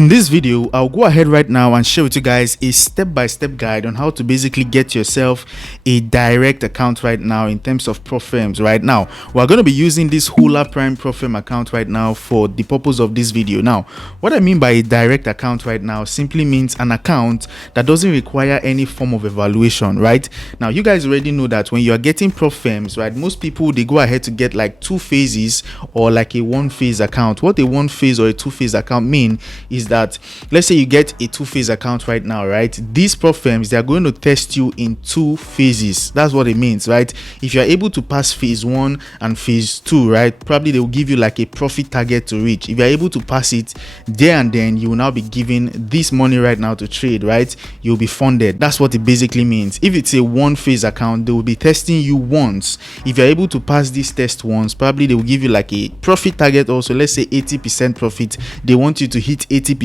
In this video, I'll go ahead right now and share with you guys a step-by-step guide on how to basically get yourself a direct account right now in terms of prop firms. Right now, we're going to be using this Hola Prime Prop Firm account right now for the purpose of this video. Now, what I mean by a direct account right now simply means an account that doesn't require any form of evaluation, right? Now, you guys already know that when you are getting prop firms, right, most people, they go ahead to get like two phases or like a one-phase account. What a one-phase or a two-phase account mean is that, let's say you get a two-phase account right now, right? These prop firms, they are going to test you in two phases. That's what it means, right? If you are able to pass phase 1 and phase 2, right, probably they will give you like a profit target to reach. If you are able to pass it there and then, you will now be given this money right now to trade, right? You'll be funded. That's what it basically means. If it's a one-phase account, they will be testing you once. If you're able to pass this test once, probably they will give you like a profit target also. Let's say 80% profit. They want you to hit 80%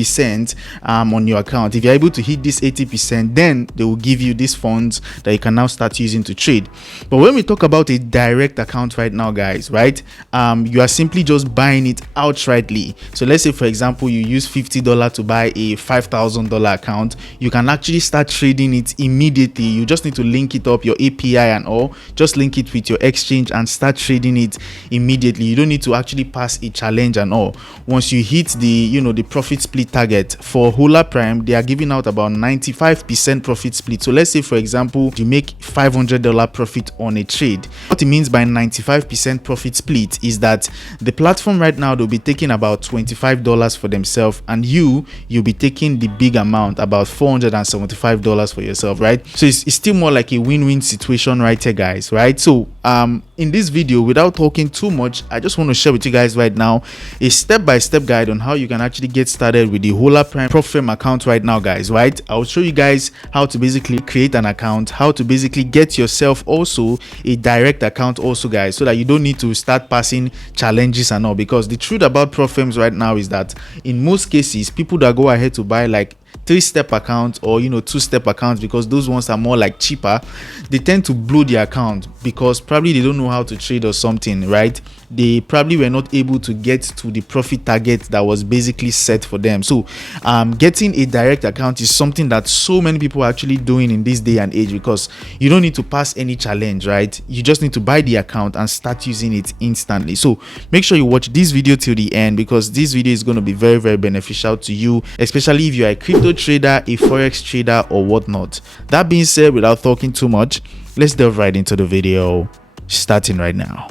on your account. If you're able to hit this 80%, then they will give you these funds that you can now start using to trade. But when we talk about a direct account right now, guys, right, you are simply just buying it outrightly. So let's say, for example, you use $50 to buy a $5,000 account. You can actually start trading it immediately. You just need to link it up, your API and all. Just link it with your exchange and start trading it immediately. You don't need to actually pass a challenge and all. Once you hit the the profit split target for Hola Prime, they are giving out about 95% profit split. So let's say, for example, you make $500 profit on a trade. What it means by 95% profit split is that the platform right now, they'll be taking about $25 for themselves, and you'll be taking the big amount, about $475 for yourself, right? So it's still more like a win-win situation right here, guys, right? So in this video, without talking too much, I just want to share with you guys right now a step-by-step guide on how you can actually get started with the Hola Prime Prop Firm account right now, guys, right? I'll show you guys how to basically create an account, how to basically get yourself also a direct account also, guys, so that you don't need to start passing challenges and all. Because the truth about prop firms right now is that in most cases, people that go ahead to buy like 3-step accounts or 2-step accounts, because those ones are more like cheaper, they tend to blow their account because probably they don't know how to trade or something, right? They probably were not able to get to the profit target that was basically set for them. So getting a direct account is something that so many people are actually doing in this day and age, because you don't need to pass any challenge, right? You just need to buy the account and start using it instantly. So make sure you watch this video till the end, because this video is going to be very, very beneficial to you, especially if you are a crypto trader, a forex trader, or whatnot. That being said, without talking too much, let's delve right into the video, starting right now.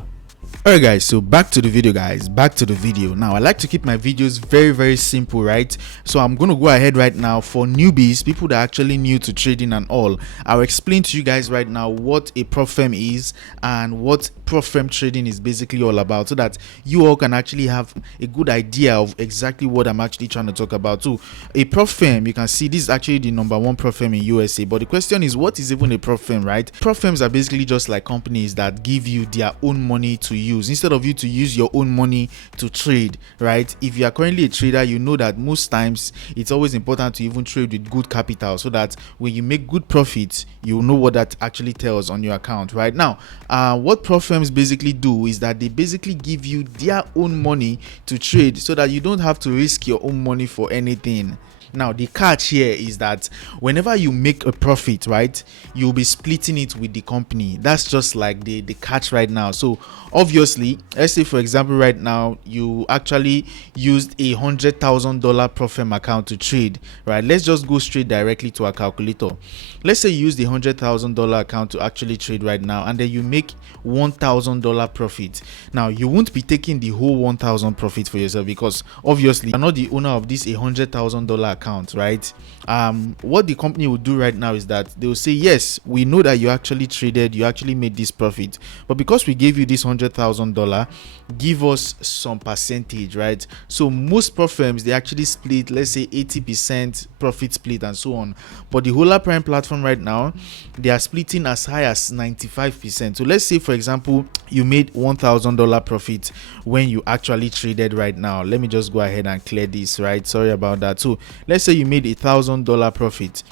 Alright guys, so back to the video, guys. Back to the video. Now, I like to keep my videos very, very simple, right? So I'm going to go ahead right now for newbies, people that are actually new to trading and all. I'll explain to you guys right now what a prop firm is and what prop firm trading is basically all about, so that you all can actually have a good idea of exactly what I'm actually trying to talk about. So a prop firm, you can see this is actually the #1 prop firm in USA. But the question is, what is even a prop firm, right? Prop firms are basically just like companies that give you their own money to use instead of you to use your own money to trade, right? If you are currently a trader, you know that most times it's always important to even trade with good capital, so that when you make good profits, you know what that actually tells on your account. Right now, what prop firms basically do is that they basically give you their own money to trade, so that you don't have to risk your own money for anything. Now, the catch here is that whenever you make a profit, right, you'll be splitting it with the company. That's just like the catch right now. So obviously, let's say, for example, right now you actually used a $100,000 prop firm account to trade, right? Let's just go straight directly to our calculator. Let's say you use the $100,000 account to actually trade right now, and then you make $1,000 profit. Now, you won't be taking the whole 1,000 profit for yourself, because obviously you're not the owner of this $100,000 account, right? What the company will do right now is that they will say, yes, we know that you actually traded, you actually made this profit, but because we gave you this $100,000, give us some percentage, right? So most prop firms, they actually split, let's say 80% profit split and so on. But the Hola Prime platform right now, they are splitting as high as 95%. So let's say, for example, you made $1,000 profit when you actually traded right now. Let me just go ahead and clear this, right? Sorry about that. So let's say you made $1,000 profit.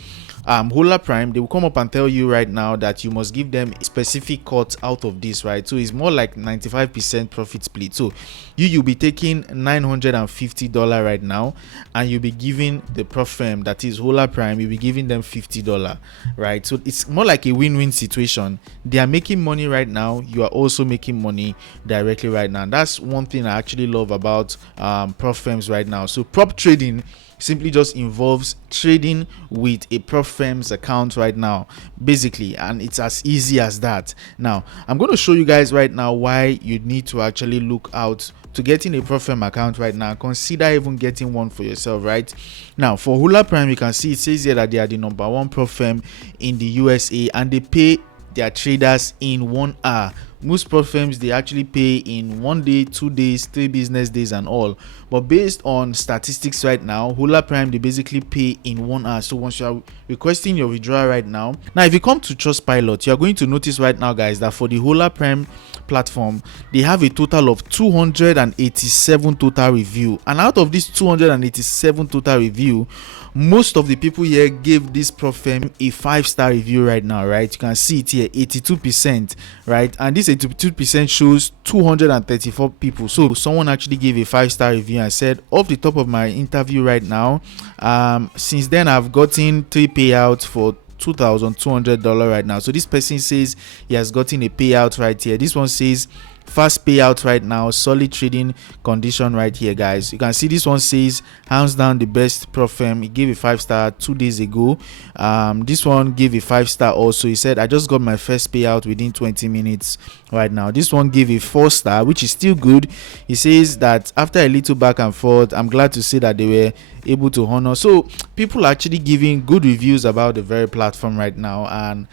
Hola Prime, they will come up and tell you right now that you must give them a specific cut out of this, right? So it's more like 95% profit split. So you'll be taking $950 right now, and you'll be giving the prop firm, that is Hola Prime, you'll be giving them $50, right? So it's more like a win-win situation. They are making money right now, you are also making money directly right now. That's one thing I actually love about prop firms right now. So prop trading simply just involves trading with a prop firm's account right now, basically, and it's as easy as that. Now I'm going to show you guys right now why you need to actually look out to getting a prop firm account right now. Consider even getting one for yourself. Right now, for Hola Prime, you can see it says here that they are the #1 prop firm in the USA, and they pay their traders in 1 hour. Most prop firms, they actually pay in 1 day, 2 days, 3 business days and all. But based on statistics right now, Hola Prime, they basically pay in 1 hour. So once you are requesting your withdrawal right now, if you come to Trustpilot, you are going to notice right now, guys, that for the Hola Prime platform, they have a total of 287 total review, and out of this 287 total review, most of the people here gave this prop firm a 5-star review right now, right? You can see it here, 82%, right? And this 82% shows 234 people. So someone actually gave a 5-star review and said, off the top of my interview right now, since then I've gotten 3 payouts for $2,200 right now. So this person says he has gotten a payout right here. This one says fast payout right now, solid trading condition right here, guys. You can see this one says hands down the best prop firm. He gave a 5-star 2 days ago. This one gave a 5-star also. He said I just got my first payout within 20 minutes right now. This one gave a 4-star, which is still good. He says that after a little back and forth, I'm glad to say that they were able to honor. So people are actually giving good reviews about the very platform right now, and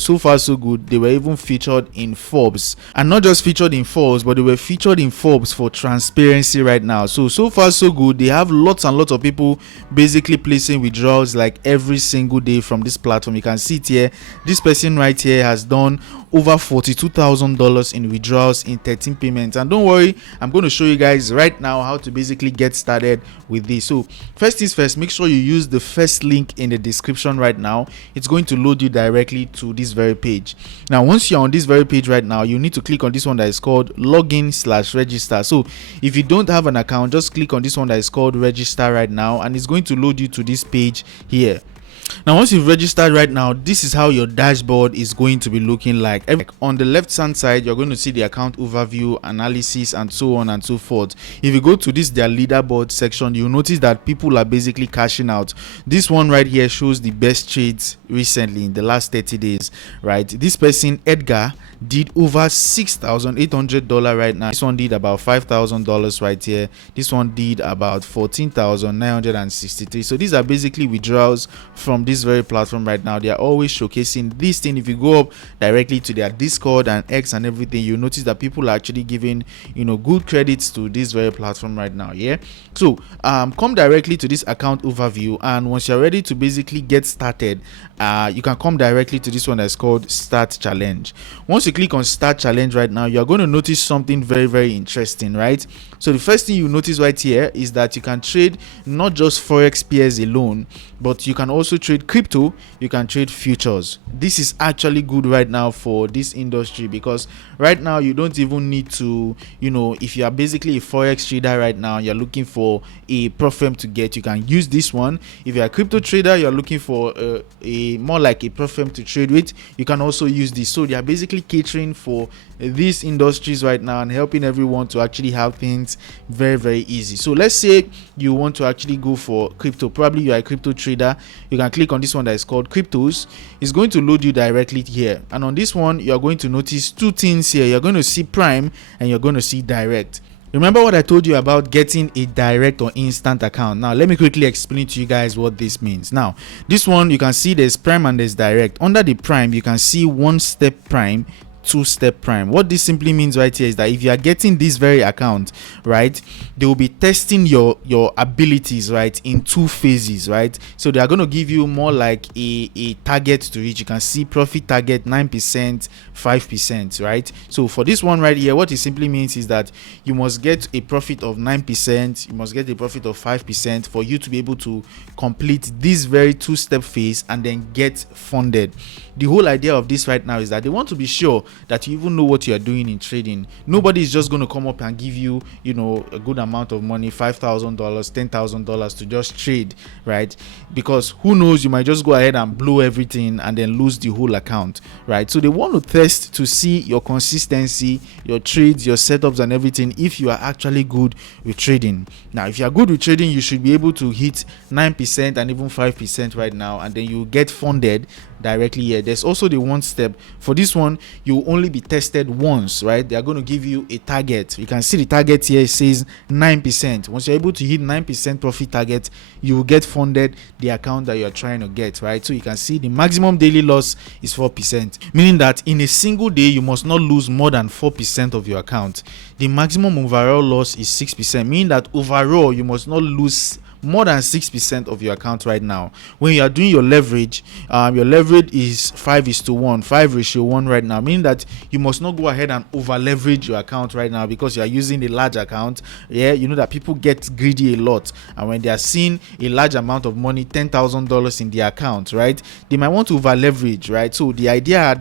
so far so good. They were even featured in Forbes, and not just featured in Forbes, but they were featured in Forbes for transparency right now. So far so good. They have lots and lots of people basically placing withdrawals like every single day from this platform. You can see it here. This person right here has done over $42,000 in withdrawals in 13 payments. And don't worry, I'm going to show you guys right now how to basically get started with this. So first things first, make sure you use the first link in the description right now. It's going to load you directly to this very page. Now once you're on this very page right now, you need to click on this one that is called login/register. So if you don't have an account, just click on this one that is called register right now, and it's going to load you to this page here. Now once you've registered right now, this is how your dashboard is going to be looking like. On the left hand side, you're going to see the account overview, analysis, and so on and so forth. If you go to this their leaderboard section, you'll notice that people are basically cashing out. This one right here shows the best trades recently in the last 30 days, right? This person Edgar did over $6,800 right now. This one did about $5,000 right here. This one did about 14,963. So these are basically withdrawals from this very platform right now. They are always showcasing this thing. If you go up directly to their Discord and X and everything, you notice that people are actually giving good credits to this very platform right now. Yeah, so come directly to this account overview, and once you're ready to basically get started, you can come directly to this one that's called Start Challenge. Once you click on Start Challenge right now, you're going to notice something very, very interesting, right? So the first thing you notice right here is that you can trade not just forex pairs alone, but you can also trade crypto, you can trade futures. This is actually good right now for this industry, because right now you don't even need to, if you are basically a forex trader right now, you're looking for a prop firm to get, you can use this one. If you're a crypto trader, you're looking for a more like a prop firm to trade with, you can also use this. So they are basically catering for these industries right now and helping everyone to actually have things very, very easy. So let's say you want to actually go for crypto, probably you are a crypto trader, you can click on this one that is called cryptos. It's going to load you directly here, and on this one you're going to notice two things here. You're going to see prime and you're going to see direct. Remember what I told you about getting a direct or instant account? Now let me quickly explain to you guys what this means. Now this one, you can see there's prime and there's direct. Under the prime, you can see 1 step prime, two-step prime. What this simply means right here is that if you are getting this very account, right, they will be testing your abilities, right, in two phases, right? So they are going to give you more like a target to reach. You can see profit target 9%, 5%, right? So for this one right here, what it simply means is that you must get a profit of 9%, you must get a profit of 5% for you to be able to complete this very two-step phase and then get funded. The whole idea of this right now is that they want to be sure that you even know what you are doing in trading. Nobody is just going to come up and give you, a good amount of money, $5,000, $10,000 to just trade, right? Because who knows, you might just go ahead and blow everything and then lose the whole account, right? So they want to test to see your consistency, your trades, your setups and everything, if you are actually good with trading. Now, if you are good with trading, you should be able to hit 9% and even 5% right now, and then you get funded directly here. There's also the one step. For this one, you will only be tested once, right? They are going to give you a target. You can see the target here, it says 9%. Once you're able to hit 9% profit target, you will get funded the account that you're trying to get, right? So you can see the maximum daily loss is 4%, meaning that in a single day you must not lose more than 4% of your account. The maximum overall loss is 6%, meaning that overall you must not lose more than 6% of your account right now. When you are doing your leverage is 5:1, 5:1 right now, meaning that you must not go ahead and over leverage your account right now because you are using a large account. Yeah, you know that people get greedy a lot, and when they are seeing a large amount of money, $10,000 in their account, right, they might want to over leverage, right? So the idea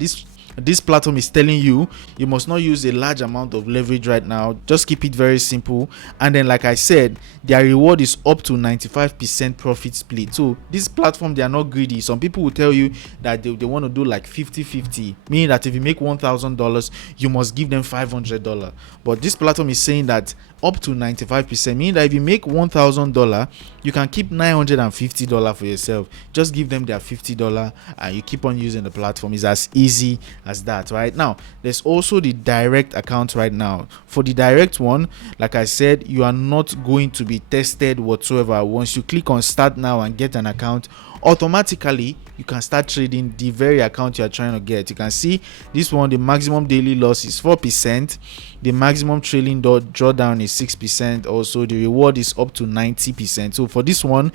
this platform is telling you must not use a large amount of leverage right now. Just keep it very simple, and then like I said, their reward is up to 95% profit split. So this platform, they are not greedy. Some people will tell you that they want to do like 50-50, meaning that if you make $1,000 you must give them $500, but this platform is saying that up to 95%, meaning that if you make $1,000 you can keep $950 for yourself. Just give them their $50 and you keep on using the platform. It's as easy as that. Right now, there's also the direct account right now. For the direct one, like I said, you are not going to be tested whatsoever. Once you click on start now and get an account, automatically you can start trading the very account you are trying to get. You can see this one, the maximum daily loss is 4%, the maximum trailing drawdown is 6%. Also, the reward is up to 90%. So for this one,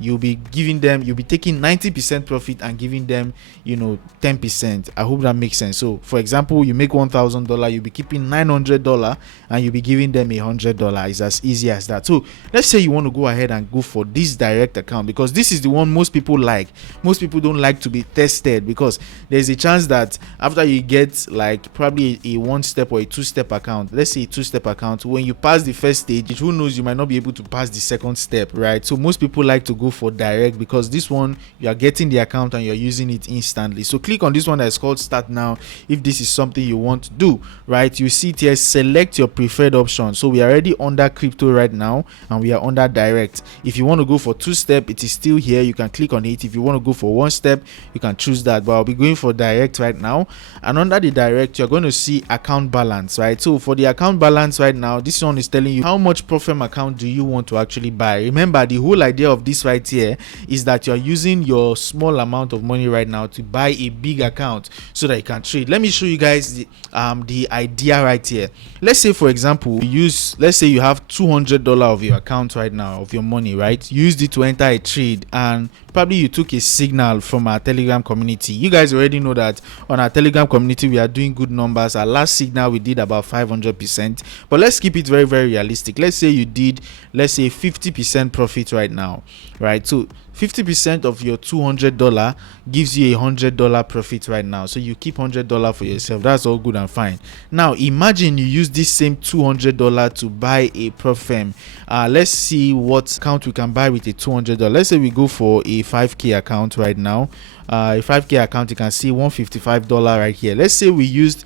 you'll be taking 90% profit and giving them 10%. I hope that makes sense. So for example, you make $1,000, you'll be keeping $900 and you'll be giving them $100. It's as easy as that. So let's say you want to go ahead and go for this direct account, because this is the one most people like. Most people don't like to be tested, because there's a chance that after you get like probably a one step or a two-step account, let's say a two-step account, when you pass the first stage, who knows, you might not be able to pass the second step, right? So most people like to go for direct, because this one you are getting the account and you're using it instantly. So click on this one that is called start now if this is something you want to do, right? You see it here, select your preferred option. So we are already under crypto right now and we are under direct. If you want to go for two-step, it is still here, you can click on it. If you want to go for one step, you can choose that, but I'll be going for direct right now. And under the direct, you're going to see account balance, right? So for the account balance right now, this one is telling you how much Prop Firm account do you want to actually buy. Remember, the whole idea of this right here is that you're using your small amount of money right now to buy a big account so that you can trade. Let me show you guys the idea right here. Let's say, for example, let's say you have $200 of your account right now, of your money, right? You used it to enter a trade, and probably you took a signal from our Telegram community. You guys already know that on our Telegram community we are doing good numbers. Our last signal we did about 500%, but let's keep it very, very realistic. Let's say you did, let's say 50% profit right now, right? So 50% of your $200 gives you $100 profit right now. So you keep $100 for yourself. That's all good and fine. Now imagine you use this same $200 to buy a Prop Firm. Let's see what account we can buy with a $200. Let's say we go for a 5k account right now. A 5k account, you can see $155 right here. Let's say we used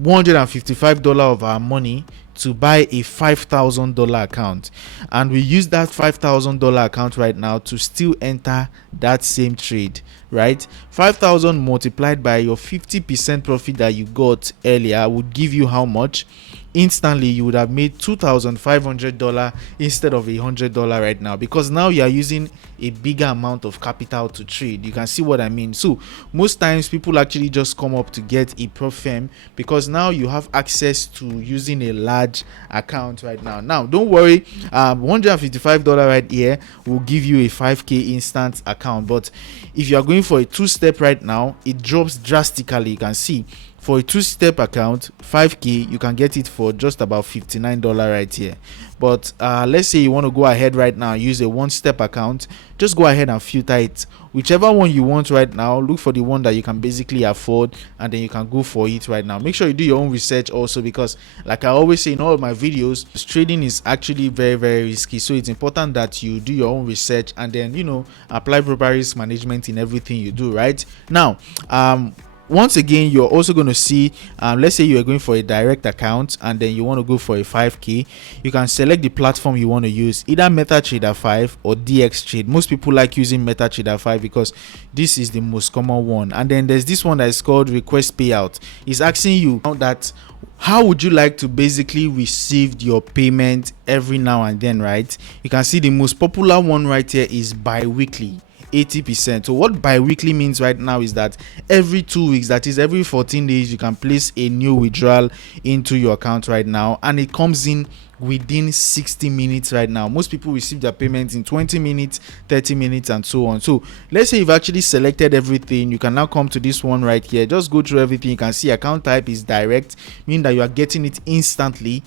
$155 of our money to buy a $5,000 account, and we use that $5,000 account right now to still enter that same trade, right? 5,000 multiplied by your 50% profit that you got earlier would give you how much? Instantly you would have made $2,500 instead of $100 right now, because now you are using a bigger amount of capital to trade. You can see what I mean. So most times people actually just come up to get a prop firm because now you have access to using a large account right now. Now don't worry, $155 right here will give you a 5k instant account, but if you are going for a two-step right now, it drops drastically. You can see for a two-step account 5k you can get it for just about $59 right here. But let's say you want to go ahead right now, use a one-step account, just go ahead and filter it, whichever one you want right now. Look for the one that you can basically afford, and then you can go for it right now. Make sure you do your own research also, because like I always say in all of my videos, trading is actually very, very risky. So it's important that you do your own research and then, you know, apply proper risk management in everything you do. Right now, once again, you're also going to see, let's say you are going for a direct account and then you want to go for a 5k. You can select the platform you want to use, either MetaTrader 5 or DXTrade. Most people like using MetaTrader 5 because this is the most common one. And then there's this one that is called request payout. It's asking you that how would you like to basically receive your payment every now and then, right? You can see the most popular one right here is bi-weekly, 80%. So what bi-weekly means right now is that every 2 weeks, that is every 14 days, you can place a new withdrawal into your account right now, and it comes in within 60 minutes right now. Most people receive their payments in 20 minutes, 30 minutes, and so on. So let's say you've actually selected everything. You can now come to this one right here, just go through everything. You can see account type is direct, meaning that you are getting it instantly.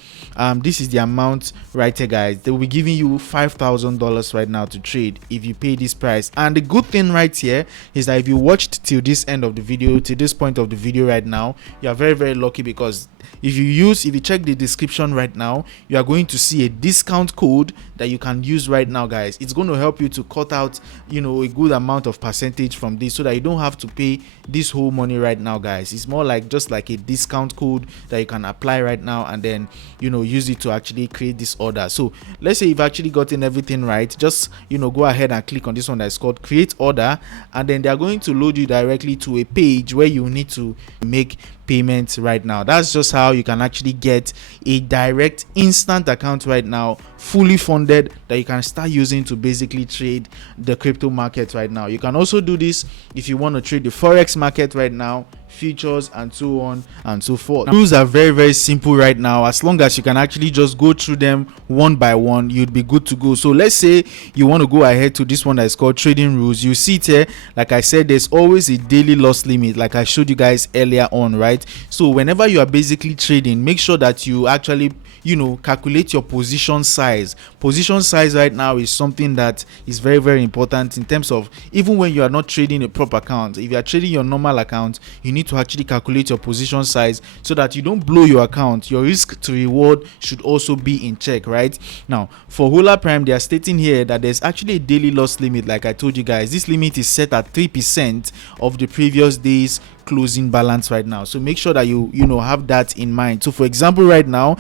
This is the amount right here, guys. They will be giving you $5,000 right now to trade if you pay this price. And the good thing right here is that if you watched till this end of the video, to this point of the video right now, you are very, very lucky, because if you check the description right now, you are going to see a discount code that you can use right now, guys. It's going to help you to cut out, you know, a good amount of percentage from this, so that you don't have to pay this whole money right now, guys. It's more like just like a discount code that you can apply right now and then, you know, use it to actually create this order. So let's say you've actually gotten everything right, just, you know, go ahead and click on this one that's called create order, and then they are going to load you directly to a page where you need to make payments right now. That's just how you can actually get a direct instant account right now, fully funded, that you can start using to basically trade the crypto market right now. You can also do this if you want to trade the forex market right now, futures, and so on and so forth. Rules are very, very simple right now. As long as you can actually just go through them one by one, you'd be good to go. So let's say you want to go ahead to this one that is called trading rules. You see it here, like I said, there's always a daily loss limit, like I showed you guys earlier on, right? So whenever you are basically trading, make sure that you actually, you know, calculate your position size. Position size right now is something that is very, very important in terms of, even when you are not trading a prop account, if you are trading your normal account, you need to actually calculate your position size so that you don't blow your account. Your risk to reward should also be in check, right? Now for Hola Prime, they are stating here that there's actually a daily loss limit. Like I told you guys, this limit is set at 3% of the previous day's closing balance right now. So make sure that you know, have that in mind. So for example, right now,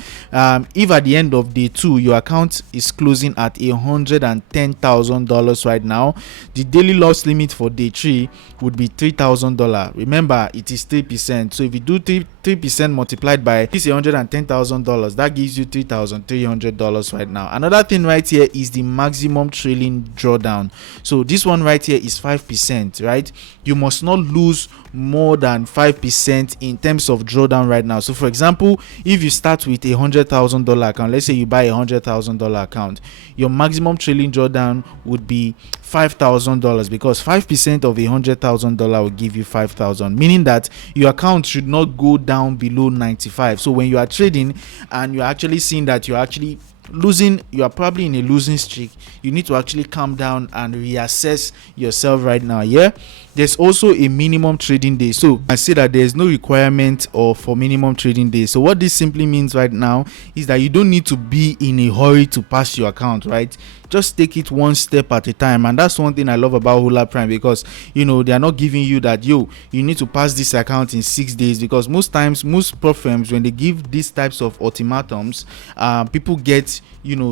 if at the end of day 2 your account is closing at $110,000 right now, the daily loss limit for day 3 would be $3,000. Remember, it is 3%. So if you do 3% multiplied by this $110,000, that gives you $3,300 right now. Another thing right here is the maximum trailing drawdown. So this one right here is 5%, right? You must not lose more than 5% in terms of drawdown right now. So for example, if you start with $100,000 account, let's say you buy $100,000 account, your maximum trailing drawdown would be $5,000, because 5% of $100,000 will give you 5,000, meaning that your account should not go down below 95. So when you are trading and you're actually seeing that you're actually losing, you are probably in a losing streak, you need to actually calm down and reassess yourself right now. Yeah, there's also a minimum trading day. So I say that there's no requirement for minimum trading days. So what this simply means right now is that you don't need to be in a hurry to pass your account, right? just take it one step at a time. And that's one thing I love about Hola Prime, because they are not giving you that you need to pass this account in 6 days, because most times most prop firms, when they give these types of ultimatums, people get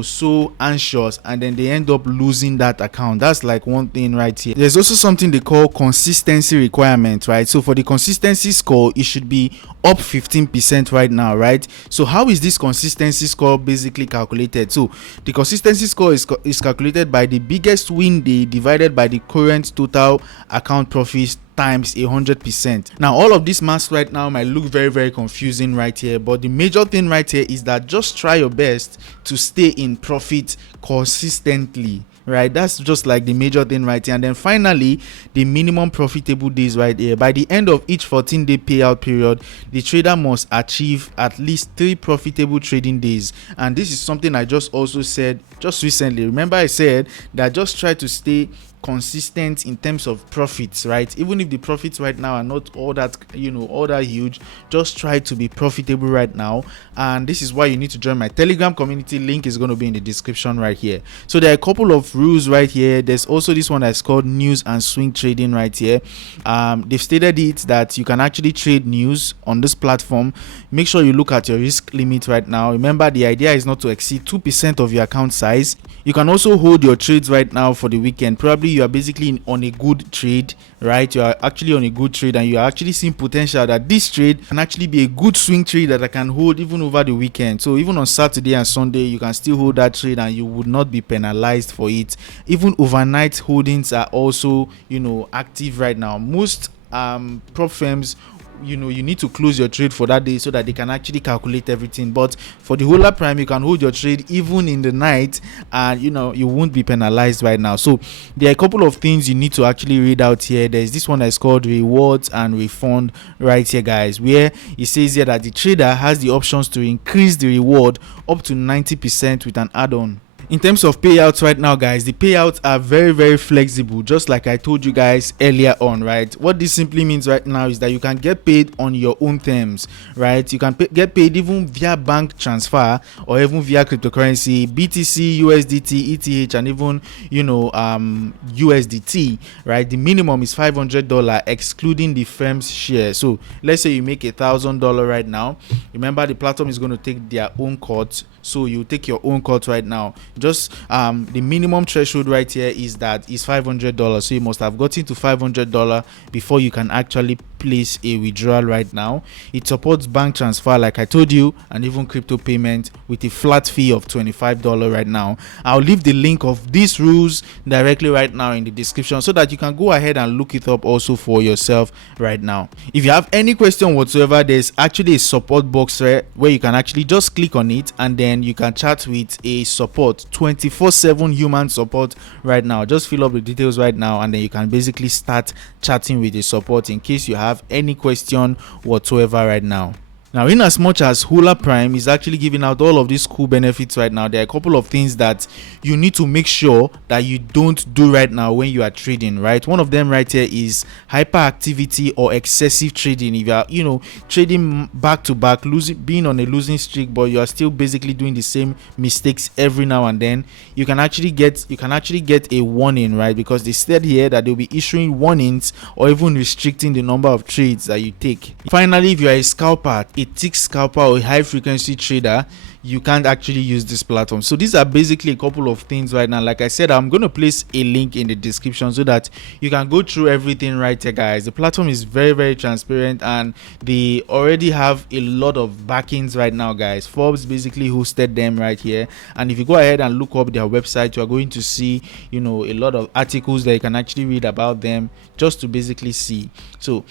so anxious, and then they end up losing that account. That's like one thing right here. There's also something they call consistency requirement, right? So for the consistency score, it should be up 15% right now, right? So how is this consistency score basically calculated? So the consistency score is calculated by the biggest win day divided by the current total account profits times 100%. Now all of this maths right now might look very, very confusing right here, but the major thing right here is that just try your best to stay in profit consistently, right? That's just like the major thing right here. And then finally, the minimum profitable days right here. By the end of each 14-day payout period, the trader must achieve at least 3 profitable trading days. And this is something I just also said just recently. Remember I said that just try to stay consistent in terms of profits, right? Even if the profits right now are not all that huge, just try to be profitable right now. And this is why you need to join my Telegram community. Link is going to be in the description right here. So there are a couple of rules right here. There's also this one that's called news and swing trading right here. They've stated it that you can actually trade news on this platform. Make sure you look at your risk limit right now. Remember, the idea is not to exceed 2% of your account size. You can also hold your trades right now for the weekend. Probably you are basically on a good trade, right? You are actually on a good trade, and you are actually seeing potential that this trade can actually be a good swing trade that I can hold even over the weekend. So even on Saturday and Sunday, you can still hold that trade and you would not be penalized for it. Even overnight holdings are also active right now. Most prop firms, you need to close your trade for that day so that they can actually calculate everything. But for the Hola Prime, you can hold your trade even in the night, and you won't be penalized right now. So there are a couple of things you need to actually read out here. There's this one that's called rewards and refund right here, guys, where it says here that the trader has the options to increase the reward up to 90% with an add-on. In terms of payouts right now, guys, the payouts are very, very flexible, just like I told you guys earlier on, right? What this simply means right now is that you can get paid on your own terms, right? You can get paid even via bank transfer or even via cryptocurrency, BTC, USDT, ETH, and even USDT, right? The minimum is $500 excluding the firm's share. So let's say you make $1,000 right now. Remember, the platform is going to take their own cut, so you take your own cut right now. Just the minimum threshold right here is $500, so you must have gotten to $500 before you can actually place a withdrawal right now. It supports bank transfer, like I told you, and even crypto payment with a flat fee of $25 right now. I'll leave the link of these rules directly right now in the description so that you can go ahead and look it up also for yourself right now. If you have any question whatsoever, there's actually a support box where you can actually just click on it, and then you can chat with a support 24/7 human support right now. Just fill up the details right now, and then you can basically start chatting with the support in case you have any question whatsoever right now. Now, in as much as Hola Prime is actually giving out all of these cool benefits right now, there are a couple of things that you need to make sure that you don't do right now when you are trading, right? One of them right here is hyperactivity or excessive trading. If you are, trading back to back, being on a losing streak, but you are still basically doing the same mistakes every now and then, you can actually get a warning, right? Because they said here that they'll be issuing warnings or even restricting the number of trades that you take. Finally, if you are a scalper, a tick scalper or a high frequency trader, you can't actually use this platform. So these are basically a couple of things right now. Like I said, I'm going to place a link in the description so that you can go through everything right here, guys. The platform is very, very transparent, and they already have a lot of backings right now, guys. Forbes basically hosted them right here, and if you go ahead and look up their website, you are going to see a lot of articles that you can actually read about them just to basically see. So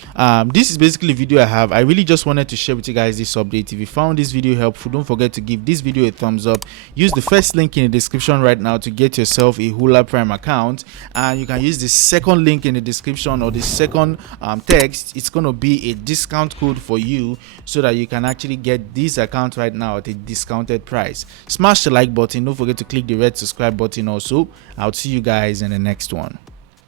this is basically the video I have. I really just wanted to share with you guys this update. If you found this video helpful, don't forget to give this video a thumbs up. Use the first link in the description right now to get yourself a Hola Prime account, and you can use the second link in the description or the second text. It's going to be a discount code for you so that you can actually get this account right now at a discounted price. Smash the like button. Don't forget to click the red subscribe button also. I'll see you guys in the next one.